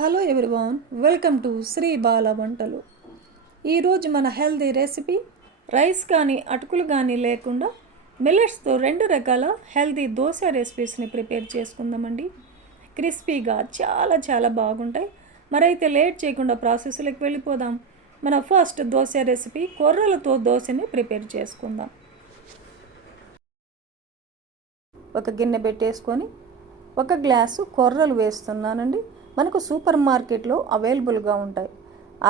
Hello everyone welcome to Shri Bala వంటలు ఈరోజు మన హెల్దీ రెసిపీ రైస్ కానీ అటుకులు కానీ లేకుండా మిల్లెట్స్తో రెండు రకాల హెల్దీ దోశ రెసిపీస్ని ప్రిపేర్ చేసుకుందామండి. క్రిస్పీగా చాలా చాలా బాగుంటాయి. మరైతే లేట్ చేయకుండా ప్రాసెస్లోకి వెళ్ళిపోదాం. మన ఫస్ట్ దోశ రెసిపీ కొర్రలతో దోశని ప్రిపేర్ చేసుకుందాం. ఒక గిన్నె పెట్టేసుకొని ఒక గ్లాసు కొర్రలు వేస్తున్నానండి. మనకు సూపర్ మార్కెట్లో అవైలబుల్గా ఉంటాయి.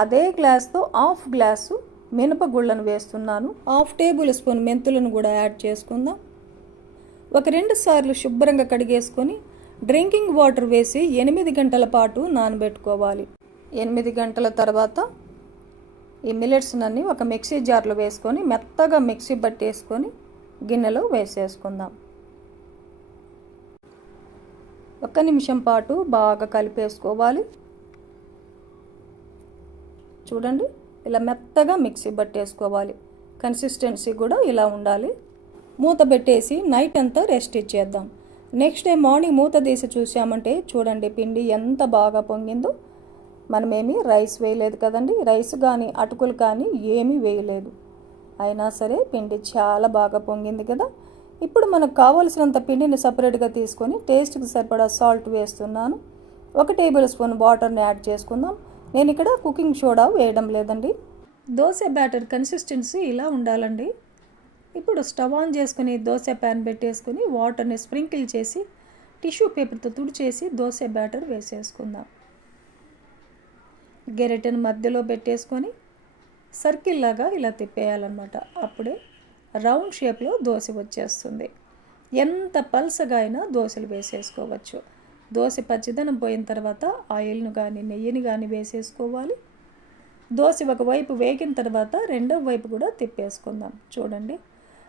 అదే గ్లాస్తో హాఫ్ గ్లాసు మినపగుళ్ళను వేస్తున్నాను. హాఫ్ టేబుల్ స్పూన్ మెంతులను కూడా యాడ్ చేసుకుందాం. ఒక రెండు సార్లు శుభ్రంగా కడిగేసుకొని డ్రింకింగ్ వాటర్ వేసి ఎనిమిది గంటల పాటు నానబెట్టుకోవాలి. ఎనిమిది గంటల తర్వాత ఈ మిల్లెట్స్ అన్ని ఒక మిక్సీ జార్లో వేసుకొని మెత్తగా మిక్సీ పట్టేసుకొని గిన్నెలో వేసేసుకుందాం. ఒక్క నిమిషం పాటు బాగా కలిపేసుకోవాలి. చూడండి ఇలా మెత్తగా మిక్సీ పట్టేసుకోవాలి. కన్సిస్టెన్సీ కూడా ఇలా ఉండాలి. మూత పెట్టేసి నైట్ అంతా రెస్ట్ ఇచ్చేద్దాం. నెక్స్ట్ డే మార్నింగ్ మూత తీసి చూసామంటే చూడండి పిండి ఎంత బాగా పొంగిందో. మనమేమి రైస్ వేయలేదు కదండి. రైస్ కానీ అటుకులు కానీ ఏమీ వేయలేదు. అయినా సరే పిండి చాలా బాగా పొంగింది కదా. ఇప్పుడు మనకు కావలసినంత పిండిని సపరేట్గా తీసుకొని టేస్ట్కి సరిపడా సాల్ట్ వేస్తున్నాను. ఒక టేబుల్ స్పూన్ వాటర్ని యాడ్ చేసుకుందాం. నేను ఇక్కడ కుకింగ్ సోడా వేయడం లేదండి. దోశ బ్యాటర్ కన్సిస్టెన్సీ ఇలా ఉండాలండి. ఇప్పుడు స్టవ్ ఆన్ చేసుకుని దోశ ప్యాన్ పెట్టేసుకుని వాటర్ని స్ప్రింకిల్ చేసి టిష్యూ పేపర్తో తుడిచేసి దోశ బ్యాటర్ వేసేసుకుందాం. గెరెటను మధ్యలో పెట్టేసుకొని సర్కిల్ లాగా ఇలా తిప్పేయాలన్నమాట. అప్పుడే రౌండ్ షేప్లో దోశ వచ్చేస్తుంది. ఎంత పల్సగా అయినా దోశలు వేసేసుకోవచ్చు. దోశ పచ్చిదనం పోయిన తర్వాత ఆయిల్ను కానీ నెయ్యిని కానీ వేసేసుకోవాలి. దోశ ఒకవైపు వేగిన తర్వాత రెండవ వైపు కూడా తిప్పేసుకుందాం. చూడండి.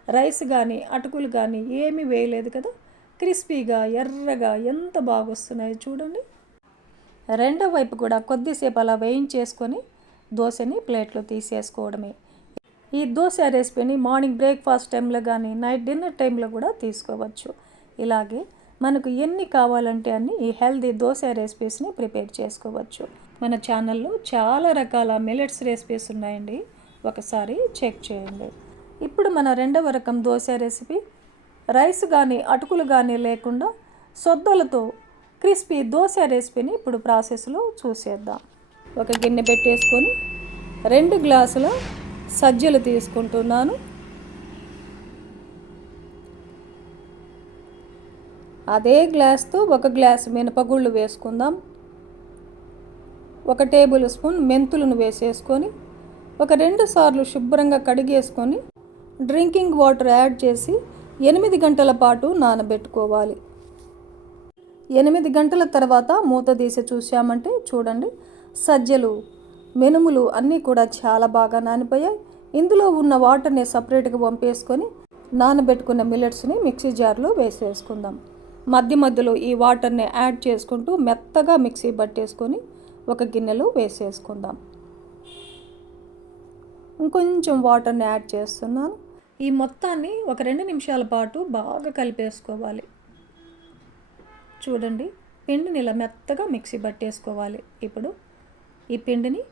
రైస్ కానీ అటుకులు కానీ ఏమీ వేయలేదు కదా. క్రిస్పీగా ఎర్రగా ఎంత బాగా వస్తున్నాయో చూడండి. రెండో వైపు కూడా కొద్దిసేపు అలా వేయించేసుకొని దోశని ప్లేట్లో తీసేసుకోవడమే. ఈ దోశ రెసిపీని మార్నింగ్ బ్రేక్ఫాస్ట్ టైంలో కానీ నైట్ డిన్నర్ టైంలో కూడా తీసుకోవచ్చు. ఇలాగే మనకు ఎన్ని కావాలంటే అన్ని ఈ హెల్దీ దోశ రెసిపీస్ని ప్రిపేర్ చేసుకోవచ్చు. మన ఛానల్లో చాలా రకాల మిలెట్స్ రెసిపీస్ ఉన్నాయండి. ఒకసారి చెక్ చేయండి. ఇప్పుడు మన రెండవ రకం దోశ రెసిపీ. రైస్ కానీ అటుకులు కానీ లేకుండా సొద్దలతో క్రిస్పీ దోశ రెసిపీని ఇప్పుడు ప్రాసెస్లో చూసేద్దాం. ఒక గిన్నె పెట్టేసుకొని రెండు గ్లాసుల సజ్జలు తీసుకుంటున్నాను. అదే గ్లాస్తో ఒక గ్లాస్ మినపగుళ్ళు వేసుకుందాం. ఒక టేబుల్ స్పూన్ మెంతులను వేసేసుకొని ఒక రెండు సార్లు శుభ్రంగా కడిగేసుకొని డ్రింకింగ్ వాటర్ యాడ్ చేసి ఎనిమిది గంటల పాటు నానబెట్టుకోవాలి. ఎనిమిది గంటల తర్వాత మూత తీసి చూసామంటే చూడండి సజ్జలు మినుములు అన్నీ కూడా చాలా బాగా నానిపోయాయి. ఇందులో ఉన్న వాటర్ని సపరేట్గా పంపేసుకొని నానబెట్టుకున్న మిల్లెట్స్ని మిక్సీ జార్లో వేసేసుకుందాం. మధ్య మధ్యలో ఈ వాటర్ని యాడ్ చేసుకుంటూ మెత్తగా మిక్సీ పట్టేసుకొని ఒక గిన్నెలో వేసేసుకుందాం. ఇంకొంచెం వాటర్ని యాడ్ చేస్తున్నాను. ఈ మొత్తాన్ని ఒక రెండు నిమిషాల పాటు బాగా కలిపేసుకోవాలి. చూడండి పిండిని ఇలా మెత్తగా మిక్సీ పట్టేసుకోవాలి. ఇప్పుడు ఈ పిండిని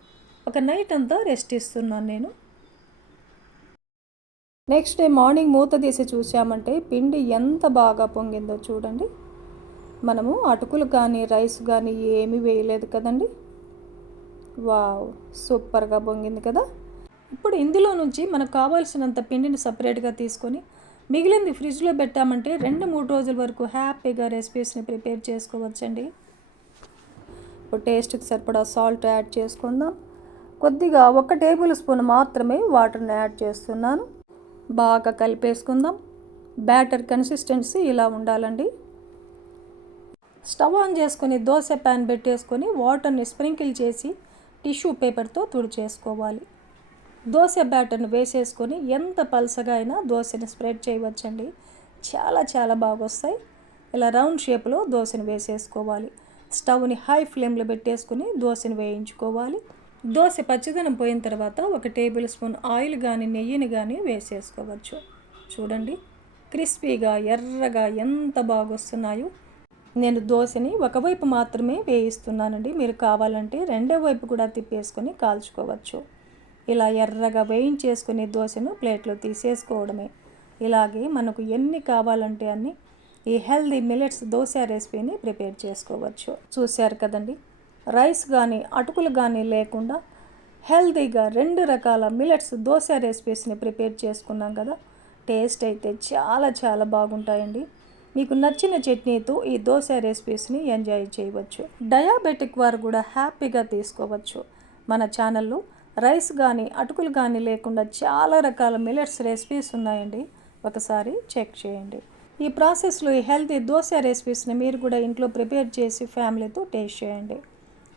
ఒక నైట్ అంతా రెస్ట్ ఇస్తున్నాను నేను. నెక్స్ట్ డే మార్నింగ్ మూత తీసి చూసామంటే పిండి ఎంత బాగా పొంగిందో చూడండి. మనము అటుకులు కానీ రైస్ కానీ ఏమీ వేయలేదు కదండి. వావ్ సూపర్గా పొంగింది కదా. ఇప్పుడు ఇందులో నుంచి మనకు కావాల్సినంత పిండిని సపరేట్గా తీసుకొని మిగిలింది ఫ్రిడ్జ్లో పెట్టామంటే రెండు మూడు రోజుల వరకు హ్యాపీగా రెసిపీస్ని ప్రిపేర్ చేసుకోవచ్చండి. ఇప్పుడు టేస్ట్కి సరిపడా సాల్ట్ యాడ్ చేసుకుందాం. కొద్దిగా ఒక టేబుల్ స్పూన్ మాత్రమే వాటర్ని యాడ్ చేస్తున్నాను. బాగా కలిపేసుకుందాం. బ్యాటర్ కన్సిస్టెన్సీ ఇలా ఉండాలండి. స్టవ్ ఆన్ చేసుకొని దోశ ప్యాన్ పెట్టేసుకొని వాటర్ని స్ప్రింకిల్ చేసి టిష్యూ పేపర్తో తుడిచేసుకోవాలి. దోశ బ్యాటర్ని వేసేసుకొని ఎంత పలసగా అయినా దోశని స్ప్రెడ్ చేయవచ్చండి. చాలా చాలా బాగా వస్తాయి ఇలా రౌండ్ షేప్లో దోశని వేసేసుకోవాలి. స్టవ్ని హై ఫ్లేమ్లో పెట్టేసుకుని దోశని వేయించుకోవాలి. దోశ పచ్చదనం పోయిన తర్వాత ఒక టేబుల్ స్పూన్ ఆయిల్ కానీ నెయ్యిని కానీ వేసేసుకోవచ్చు. చూడండి క్రిస్పీగా ఎర్రగా ఎంత బాగొస్తున్నాయో. నేను దోశని ఒకవైపు మాత్రమే వేయిస్తున్నానండి. మీరు కావాలంటే రెండో వైపు కూడా తిప్పేసుకొని కాల్చుకోవచ్చు. ఇలా ఎర్రగా వేయించేసుకుని దోశను ప్లేట్లో తీసేసుకోవడమే. ఇలాగే మనకు ఎన్ని కావాలంటే అన్ని ఈ హెల్దీ మిలెట్స్ దోశ రెసిపీని ప్రిపేర్ చేసుకోవచ్చు. చూశారు కదండి? రైస్ కానీ అటుకులు కానీ లేకుండా హెల్తీగా రెండు రకాల మిలెట్స్ దోశ రెసిపీస్ని ప్రిపేర్ చేసుకున్నాం కదా. టేస్ట్ అయితే చాలా చాలా బాగుంటాయండి. మీకు నచ్చిన చట్నీతో ఈ దోశ రెసిపీస్ని ఎంజాయ్ చేయవచ్చు. డయాబెటిక్ వారు కూడా హ్యాపీగా తీసుకోవచ్చు. మన ఛానల్లో రైస్ కానీ అటుకులు కానీ లేకుండా చాలా రకాల మిలెట్స్ రెసిపీస్ ఉన్నాయండి. ఒకసారి చెక్ చేయండి. ఈ ప్రాసెస్లో ఈ హెల్తీ దోశ రెసిపీస్ని మీరు కూడా ఇంట్లో ప్రిపేర్ చేసి ఫ్యామిలీతో టేస్ట్ చేయండి.